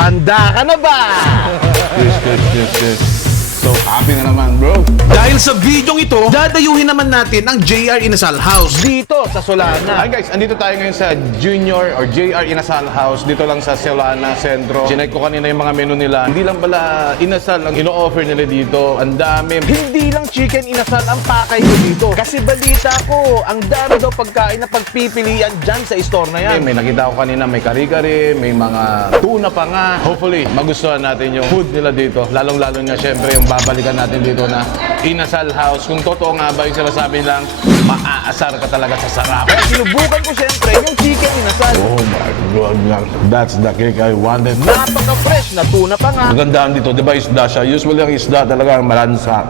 Handa ka na ba? Yes. So, happy na naman, bro. Dahil sa videong ito, dadayuhin naman natin ang JR Inasal House. Dito sa Solana. Hi guys, andito tayo ngayon sa Junior or JR Inasal House. Dito lang sa Solana Centro. Chinek ko kanina yung mga menu nila. Hindi lang pala inasal ang ino-offer nila dito. Ang dami. Hindi lang chicken inasal ang pakay ko dito. Kasi balita ko, ang dami daw pagkain na pagpipilian dyan sa store na yan. May nakita ko kanina, may kari-kari, may mga tuna pa nga. Hopefully, magustuhan natin yung food nila dito. Lalong-lalo na syempre yung babalikan natin dito na Inasal House. Kung totoo nga ba yung sinasabi lang, maaasar ka talaga sa sarap. Kaya sinubukan ko syempre yung chicken inasal. Oh my God, that's the cake I wanted. Napaka-fresh na tuna pa nga. Magandaan dito, di ba isda siya? Usually ang isda talaga ang malansa.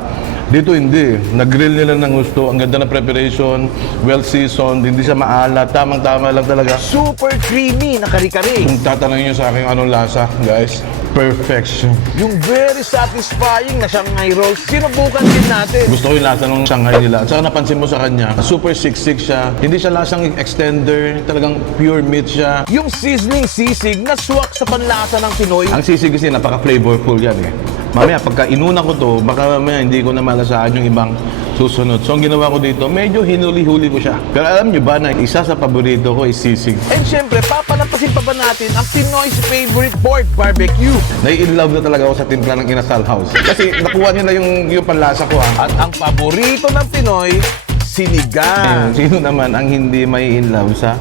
Dito hindi. Nag-grill nila ng gusto. Ang ganda ng preparation, well-seasoned, hindi siya maalat. Tamang-tama lang talaga. Super creamy na kari-kari. Kung tatanungin nyo sa akin anong lasa, guys, perfection. Yung very satisfying na Shanghai rolls, sinubukan din natin. Gusto ko yung lasa ng Shanghai nila. At saka napansin mo sa kanya, super siksik siya. Hindi siya lasang extender, talagang pure meat siya. Yung sizzling sisig na swak sa panlasa ng Pinoy. Ang sisig kasi napaka-flavorful yan eh. Mamaya, pagka inuna ko to, baka mamaya hindi ko na malasaan yung ibang susunod. So, ang ginawa ko dito, medyo hinuli-huli ko siya. Pero alam nyo ba na isa sa paborito ko is sisig. And syempre, papalampasin pa ba natin ang Pinoy's favorite pork barbecue? Nai-in-love na talaga ako sa timpla ng Inasal House. Kasi nakuha nila yung panlasa ko ha. At ang paborito ng Pinoy, sinigang. Sino naman ang hindi may in-love sa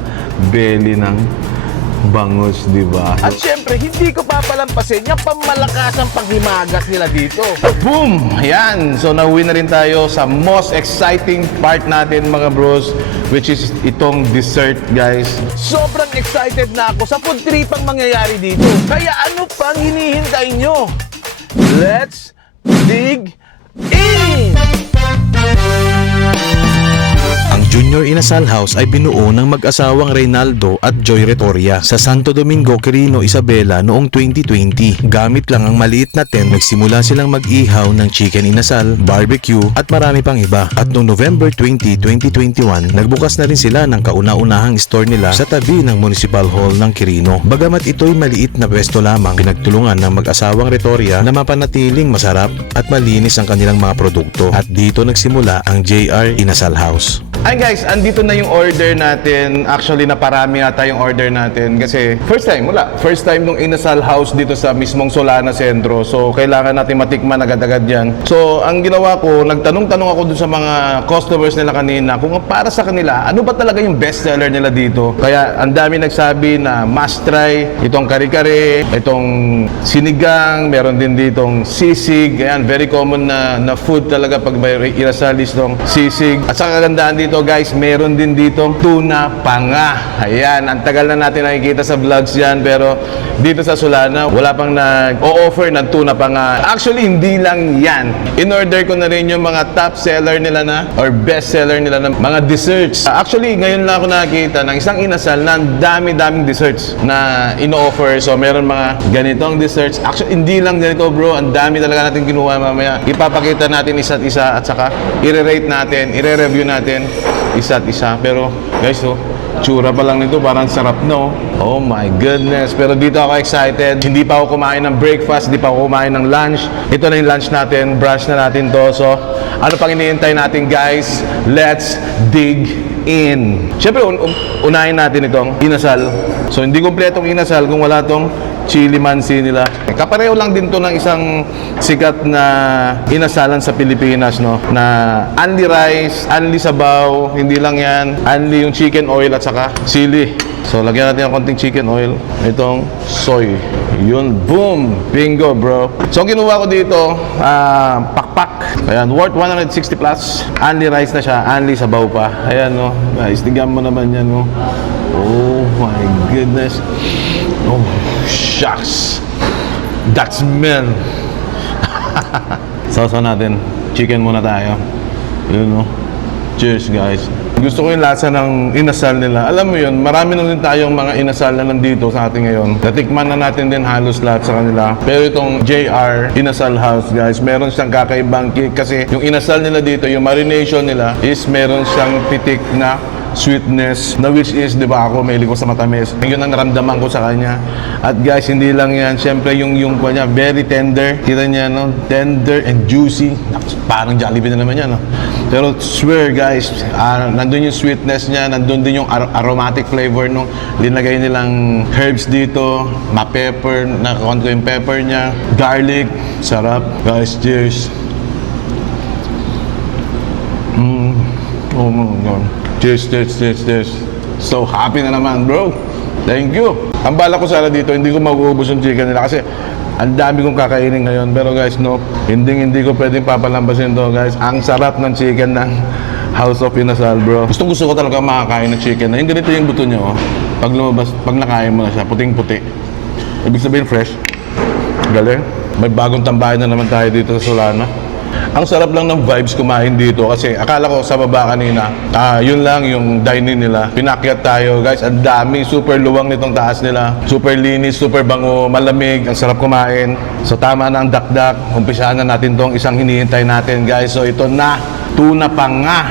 belly ng bangus, di ba? At syempre, hindi ko papalampasin yung pamalakasang panghimagas nila dito. Boom! Ayan! So, nauwi na rin tayo sa most exciting part natin, mga bros, which is itong dessert, guys. Sobrang excited na ako sa food trip ang mangyayari dito. Kaya ano pang hinihintay nyo? Let's dig in! Ang Junior Inasal House ay binuo ng mag-asawang Reynaldo at Joy Retoria sa Santo Domingo, Quirino, Isabela noong 2020. Gamit lang ang maliit na tent, nagsimula silang mag-ihaw ng chicken inasal, barbecue at marami pang iba. At noong November 20, 2021, nagbukas na rin sila ng kauna-unahang store nila sa tabi ng Municipal Hall ng Quirino. Bagamat ito'y maliit na pwesto lamang, pinagtulungan ng mag-asawang Retoria na mapanatiling masarap at malinis ang kanilang mga produkto. At dito nagsimula ang JR Inasal House. Ay guys, andito na yung order natin. Actually, naparami ata yung order natin kasi first time nung Inasal House dito sa mismong Solana Centro. So, kailangan natin matikman agad-agad yan. So, ang ginawa ko, nagtanong-tanong ako dun sa mga customers nila kanina kung para sa kanila, ano ba talaga yung best seller nila dito. Kaya, ang dami nagsabi na must try itong kare-kare, itong sinigang, meron din ditong sisig. Ayan, very common na food talaga pag may Inasal is itong sisig. At sa kagandaan dito, guys, meron din dito tuna panga. Ayan, ang tagal na natin nakikita sa vlogs yan, pero dito sa Solana, wala pang nag-o-offer ng tuna panga. Actually, hindi lang yan. In-order ko na rin yung mga top seller nila na, or best seller nila na mga desserts. Actually, ngayon lang ako nakikita ng isang inasal na dami-daming desserts na in-offer. So, meron mga ganitong desserts. Actually, hindi lang ganito, bro. Ang dami talaga natin kinuha mamaya. Ipapakita natin isa't isa at saka i-rate natin, i-review natin isa't isa. Pero guys, tsura pa lang nito parang sarap, no? Oh my goodness. Pero dito ako excited. Hindi pa ako kumain ng breakfast, hindi pa ako kumain ng lunch. Ito na yung lunch natin, brush na natin to. So, ano pang iniintay natin, guys? Let's dig in. Siyempre, unahin natin itong inasal. So, hindi kompletong inasal kung wala tong chili mansi nila. Kapareho lang din to ng isang sikat na inasalan sa Pilipinas, no? Na only rice, only sabaw, hindi lang yan. Only yung chicken oil at saka sili. So, lagyan natin ng konting chicken oil. Itong soy. Yun, boom! Bingo, bro. So, ang kinuha ko dito, pakpak. Ayan, worth 160 plus. Only rice na siya, only sabaw pa. Ayan, no? Guys, tignan mo naman yan, no? Oh my goodness. Oh, shucks. That smell. Sausaw natin. Chicken muna tayo. Yun, no? Cheers, guys. Gusto ko yung lasa ng inasal nila. Alam mo yun, marami na din tayong mga inasal na nandito sa atin ngayon. Natikman na natin din halos lahat sa kanila. Pero itong JR Inasal House, guys, meron siyang kakaibang kick kasi yung inasal nila dito, yung marination nila is meron siyang pitik na sweetness na which is, di ba ako, mahilig ko sa matamis. Yun ang naramdaman ko sa kanya. At guys, hindi lang yan. Siyempre, yung kanya, very tender. Kita niya, no? Tender and juicy. Parang Jollibee na naman yan, no? Pero swear guys, nandun yung sweetness niya, nandun din yung aromatic flavor nung linagay nilang herbs dito, ma-pepper, nakakuha ko yung pepper niya, garlic, sarap. Guys, cheers. Oh my God. Cheers, cheers, cheers, cheers. So happy na naman, bro. Thank you. Ang bala ko sana dito, hindi ko mauubos yung chicken nila kasi ang dami kong kakainin ngayon. Pero guys, no, hindi ko pwedeng papalambasin to, guys. Ang sarap ng chicken ng House of Inasal, bro. Gusto ko talaga makakain ng chicken. Yung ganito yung buto niya, oh. Pag lumabas, pag nakain mo na siya, puting-puti. Ibig sabihin fresh. Galing. May bagong tambayan na naman tayo dito sa Solana. Ang sarap lang ng vibes kumain dito kasi akala ko sa baba kanina, yun lang yung dining nila. Pinakyat tayo, guys. Ang dami, super luwang nitong taas nila. Super linis, super bango, malamig, ang sarap kumain. So tama na ang dakdak. Umpisahan na natin tong isang hinihintay natin, guys. So ito na, tuna panga.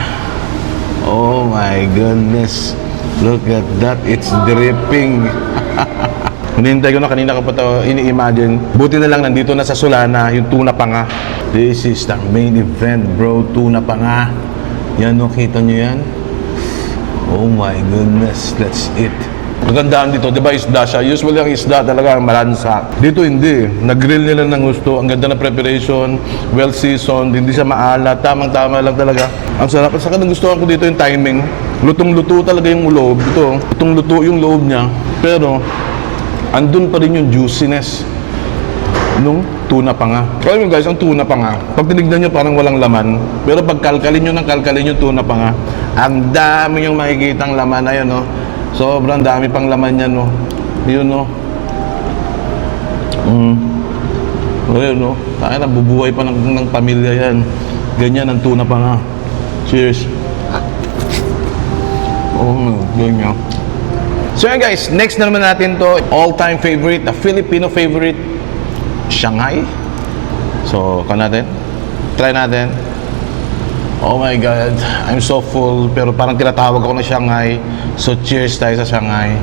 Oh my goodness. Look at that, it's dripping. Hinihintay ko na, kanina ko pa ito ini-imagine. Buti na lang nandito na sa Solana yung tuna panga. This is the main event, bro. Tuna panga. Yan, no? Kita nyo yan? Oh my goodness. Let's eat. Magandaan dito, di ba isda siya? Usually ang isda talaga malansa. Dito hindi. Nag-grill nila ng gusto. Ang ganda ng preparation. Well seasoned. Hindi siya maalat. Tamang-tama lang talaga. Ang sarap. At saka nagustuhan ko dito yung timing. Lutong-luto talaga yung loob. Ito, lutong-luto yung loob niya. Pero andun pa rin yung juiciness nung tuna panga. Kaya guys, ang tuna panga, pag tinignan nyo parang walang laman, pero pag kalkalin nyo ng kalkalin yung tuna panga, ang dami yung makikitang laman na yun, no? Sobrang dami pang laman yan, no? Yun, no? Ayun, no? Kaya nabubuhay pa ng pamilya yan. Ganyan ang tuna panga. Cheers. Oh, ganyan. So yan guys, next na naman natin to, all-time favorite, the Filipino favorite, Shanghai. So, natin? Try natin. Oh my God, I'm so full, pero parang tinatawag ako na Shanghai. So cheers tayo sa Shanghai.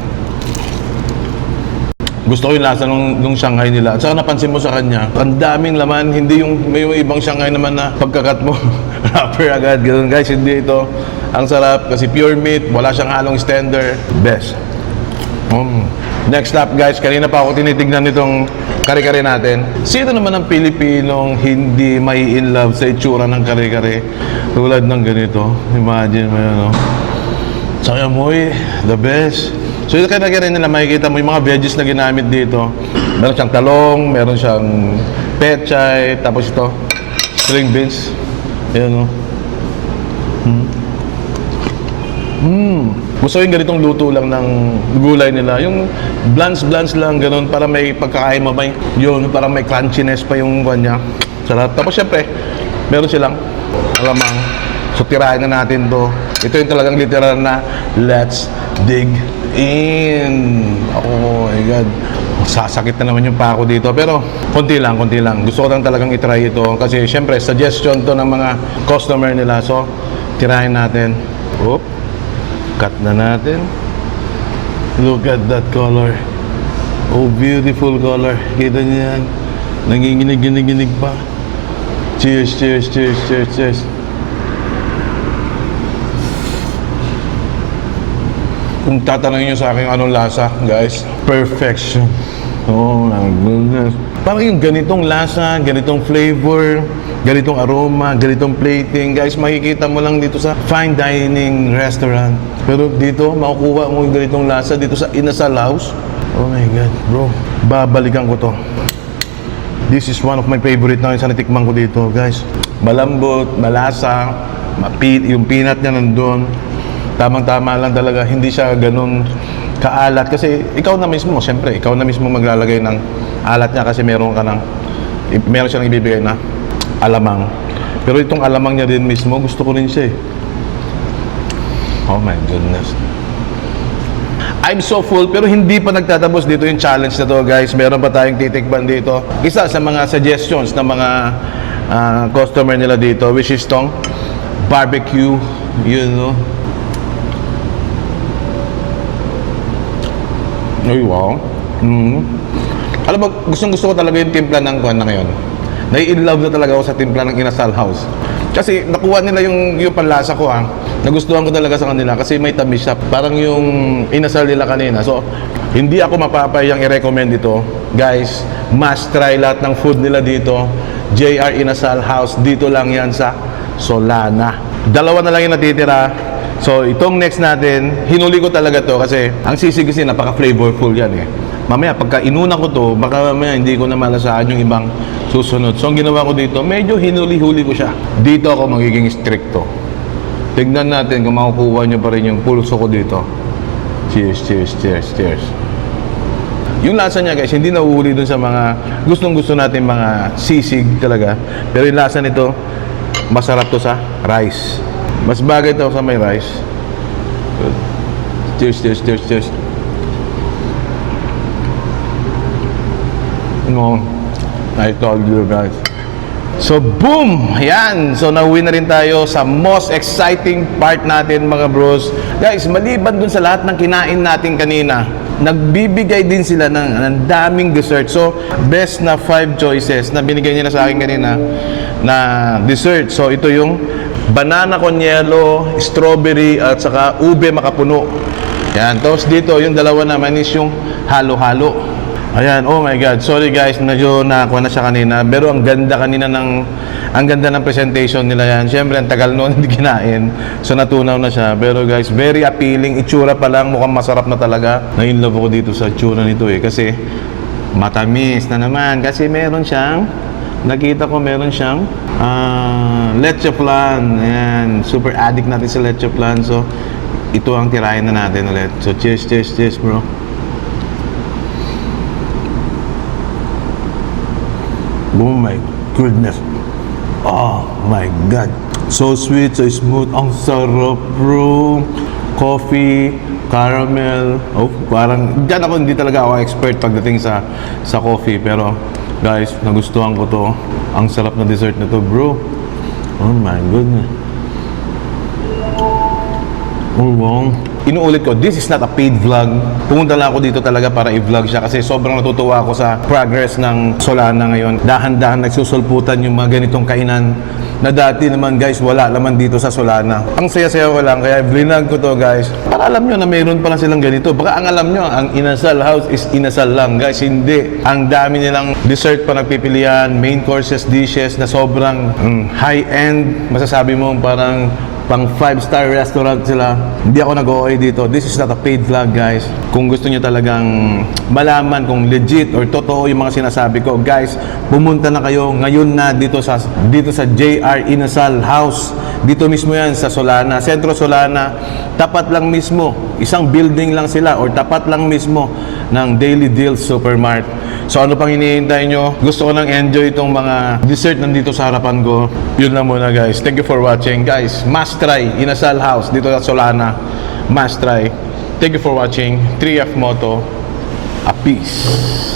Gusto ko yung lasa nung Shanghai nila. At saka napansin mo sa kanya, ang daming laman, hindi may ibang Shanghai naman na pagkakat mo, wrapper agad. Ganun guys, hindi ito. Ang sarap kasi pure meat, wala siyang halong tender. Best. Next up guys, kanina pa ako tinitignan nitong kare-kare natin. Sino naman ang Pilipinong hindi may in love sa itsura ng kare-kare tulad ng ganito? Imagine mo yun, no? Saka moy, the best. So yung kare-kare nila, makikita mo yung mga veggies na ginamit dito. Meron siyang talong, meron siyang pechay, tapos ito, string beans. Ayan, no? Gusto yung ganitong luto lang ng gulay nila. Yung blans lang, ganun, para may pagkakain mo, may yun, para may crunchiness pa yung kanya. Sarap. Tapos syempre, meron silang alamang. So tirahin na natin to. Ito yung talagang literal na let's dig in. Oh my God. Sasakit na naman yung pako dito. Pero konti lang. Gusto ko lang talagang itry ito. Kasi syempre, suggestion to ng mga customer nila. So, tirahin natin. Oop. Cut na natin. Look at that color. Oh, beautiful color. Kita niyo yan. Nanginginig pa. Cheers. Kung tatanungin nyo sa akin anong lasa, guys, perfection. Oh my goodness. Parang yung ganitong lasa, ganitong flavor, ganitong aroma, ganitong plating, guys, makikita mo lang dito sa fine dining restaurant. Pero dito, makukuha mo yung ganitong lasa dito sa Inasal House. Oh my God, bro. Babalikan ko to. This is one of my favorite na sa natikman ko dito, guys. Malambot, malasa, yung peanut niya nandun. Tamang-tama lang talaga, hindi siya ganun kaalat. Kasi ikaw na mismo, siyempre, ikaw na mismo maglalagay ng alat niya kasi meron siyang ibibigay na alamang. Pero itong alamang niya din mismo, gusto ko rin siya eh. Oh my goodness. I'm so full, pero hindi pa nagtatapos dito yung challenge na to, guys. Meron pa tayong titikban dito. Isa sa mga suggestions ng mga customer nila dito, which is tong barbecue, you know. Ay, wow. Alam mo, gustong-gusto ko talaga yung timpla ng kuwan na ngayon. Nai-in-love na talaga ako sa timpla ng Inasal House. Kasi nakuha nila yung panlasa ko Nagustuhan ko talaga sa kanila kasi may tamis siya. Parang yung inasal nila kanina. So, hindi ako mapapayang i-recommend ito. Guys, must try lahat ng food nila dito. JR Inasal House. Dito lang yan sa Solana. Dalawa na lang yung natitira. So, itong next natin, hinuli ko talaga to kasi ang sisig kasi napaka-flavorful yan Mamaya, pagka inuna ko to, baka mamaya hindi ko na malasaan yung ibang susunod. So, ang ginawa ko dito, medyo hinuli-huli ko siya. Dito ako magiging stricto. Tignan natin kung makukuha nyo pa rin yung pulso ko dito. Cheers, cheers, cheers, cheers. Yung lasa niya guys, hindi nahuhuli dun sa mga gustong-gusto natin mga sisig talaga. Pero yung lasa nito, masarap to sa rice. Mas bagay to sa may rice. Good. Cheers, cheers, cheers, cheers. No, I told you guys. So boom! Ayan! So nauwi na rin tayo sa most exciting part natin mga bros. Guys, maliban dun sa lahat ng kinain natin kanina, nagbibigay din sila ng daming dessert. So, best na 5 choices na binigay nila sa akin kanina na dessert. So, ito yung banana con hielo, strawberry, at saka ube makapuno. Yan. Tapos dito, yung dalawa naman is yung halo-halo. Ayan, oh my God. Sorry guys, medyo nakakuha na siya kanina. Pero ang ganda kanina ang ganda ng presentation nila yan. Siyempre, ang tagal noon hindi kinain. So, natunaw na siya. Pero guys, very appealing. Itsura pa lang, mukhang masarap na talaga. Na-inlove ako dito sa itsura nito Kasi, matamis na naman. Kasi meron siyang, nakita ko meron siyang leche flan. Ayan, super addict natin sa leche flan. So, ito ang tirahin na natin ulit. So, cheers, cheers, cheers bro. Oh my goodness. Oh my God. So sweet, so smooth. Ang sarap bro. Coffee, caramel. Oh, parang dyan ako hindi talaga ako expert pagdating sa coffee. Pero guys, nagustuhan ko to. Ang sarap na dessert na to bro. Oh my goodness. Oh wow. Inuulit ko, this is not a paid vlog. Pumunta lang ako dito talaga para i-vlog siya kasi sobrang natutuwa ako sa progress ng Solana ngayon. Dahan-dahan nagsusulputan yung mga ganitong kainan na dati naman guys, wala naman dito sa Solana. Ang saya-saya ko lang, kaya vlog ko to guys. Para alam nyo na mayroon pala silang ganito. Baka ang alam nyo, ang Inasal House is Inasal lang. Guys, hindi. Ang dami nilang dessert pa nagpipilian, main courses, dishes na sobrang high-end. Masasabi mo parang pang 5-star restaurant sila. Hindi ako nag-OA dito. This is not a paid vlog guys. Kung gusto nyo talagang malaman kung legit or totoo yung mga sinasabi ko, guys, pumunta na kayo ngayon na dito sa JR Inasal House. Dito mismo yan sa Solana, Sentro Solana. Tapat lang mismo, isang building lang sila or tapat lang mismo ng Daily Deals Supermart. So ano pang hinihintay nyo? Gusto ko nang enjoy itong mga dessert nandito sa harapan ko. Yun lang muna guys. Thank you for watching. Guys, must try Inasal House dito sa Solana. Must try. Thank you for watching. 3F Moto. A peace.